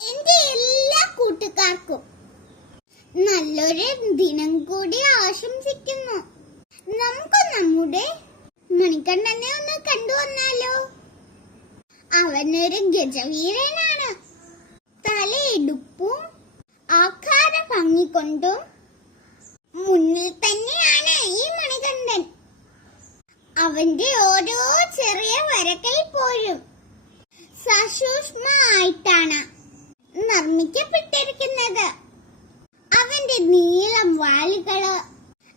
എന്റെ എല്ലാ കൂട്ടുകാർക്കും നല്ലൊരു ദിനം കൂടി ആശംസിക്കുന്നു. നമുക്ക് നമ്മുടെ മണികണ്ഠനെ ഒന്ന് കണ്ടുവന്നാലോ? അവനൊരു ഗജവീരനാണ്. തലയെടുപ്പും ആകാര ഭംഗിക്കൊണ്ടും മുന്നിൽ തന്നെയാണ് ഈ മണികണ്ഠൻ. അവന്റെ ഓരോ ചെറിയ വരകൾ പോലും സസൂക്ഷ്മമായിട്ടാണ് നിർമ്മിക്കപ്പെട്ടിരിക്കുന്നത്. അവന്റെ നീളം വാലുകള്,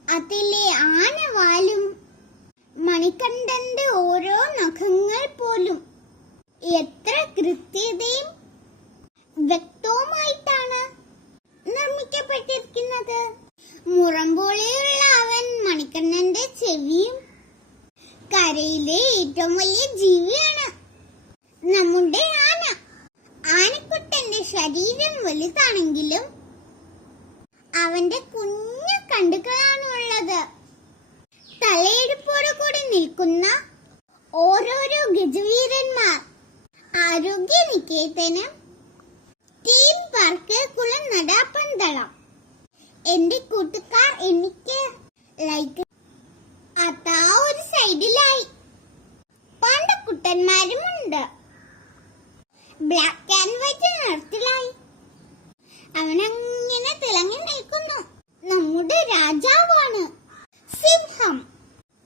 അതിലെ ആനവാലും മണികണ്ഠന്റെ ഓരോ നഖങ്ങൾ പോലും എത്ര കൃത്യതയും വ്യക്തവുമായിട്ടാണ് നിർമ്മിക്കപ്പെട്ടിരിക്കുന്നത്. മുറംപോലെയുള്ള അവൻ മണികണ്ഠന്റെ ചെവിയും കരയിലെ ഏറ്റവും വലിയ ജീവിയാണ് നമ്മുടെ ആന. ആനക്കുട്ടന്റെ ശരീരം വലുതാണെങ്കിലും അവന്റെ കുഞ്ഞു കണ്ണുകളാണ് ഉള്ളത്. തലയെടുപ്പോടു കൂടി നിൽക്കുന്ന ഓരോരോ ഗജവീരന്മാർ ആരോഗ്യ നികേതനം, തീം പാർക്ക്, കുളനട, പന്തളം. എന്റെ കൂട്ടുകാർ എനിക്ക് ലൈക്ക് അതാ ഒരു സൈഡിലായി പാണ്ടക്കുട്ടന്മാരുമുണ്ട്. ബ്ലാക്ക് ആൻഡ് വൈറ്റ് നിറത്തിലായി അവനങ്ങനെ തിളങ്ങി നിൽക്കുന്നു. നമ്മുടെ രാജാവാണ് സിംഹം.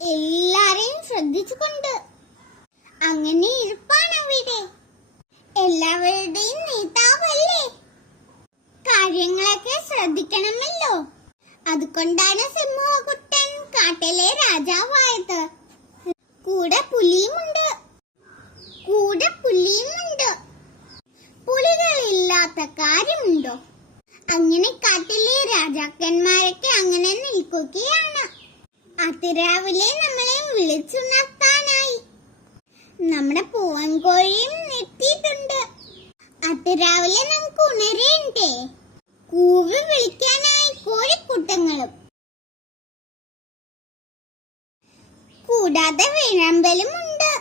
എല്ലാരെയും ശ്രദ്ധിച്ചുകൊണ്ട് അങ്ങനെ ഇരിപ്പാണ് അവിടെ. എല്ലാവരുടെയും നേതാവല്ലേ, കാര്യങ്ങളൊക്കെ ശ്രദ്ധിക്കണമല്ലോ. അതുകൊണ്ടാണ് സിംഹകുട്ടൻ കാട്ടിലെ രാജാവായത്. കൂടെ പുലിയുമുണ്ട്. പുലികളില്ലാത്ത കാര്യമുണ്ടോ? അങ്ങനെ കാട്ടിലെ രാജാക്കന്മാരൊക്കെ അങ്ങനെ നിൽക്കുകയാണ്. അതിരാവിലെ നമ്മളെ വിളിച്ചുണർത്താനായി നമ്മുടെ പൂവൻകോഴിയും എത്തിയിട്ടുണ്ട്. അതിരാവിലെ നമുക്ക് ഉണരേണ്ടേ? കൂവി വിളിക്കാനായി കോഴിക്കൂട്ടങ്ങളും, കൂടാതെ വേഴാമ്പലുമുണ്ട്.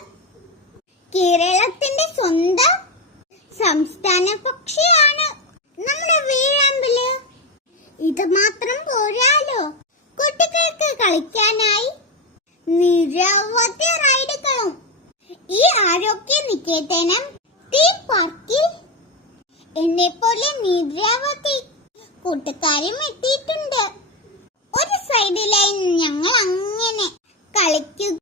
കേരളത്തിന്റെ സ്വന്തം സംസ്ഥാന പക്ഷിയാണ് നമ്മുടെ വേഴാമ്പല്. ഇത് മാത്രം പോരാലോ, കുട്ടികൾക്ക് കളിക്കാനായി നിരവധി റൈഡുകളും ഈ ആരോഗ്യ നികേതനം തീം പാർക്കിൽ എന്നെപ്പോലെ നിരവധി കൂട്ടുകാരും എത്തിയിട്ടുണ്ട്. ഒരു സൈഡിലായി ഞങ്ങൾ അങ്ങനെ കളിക്കുകയും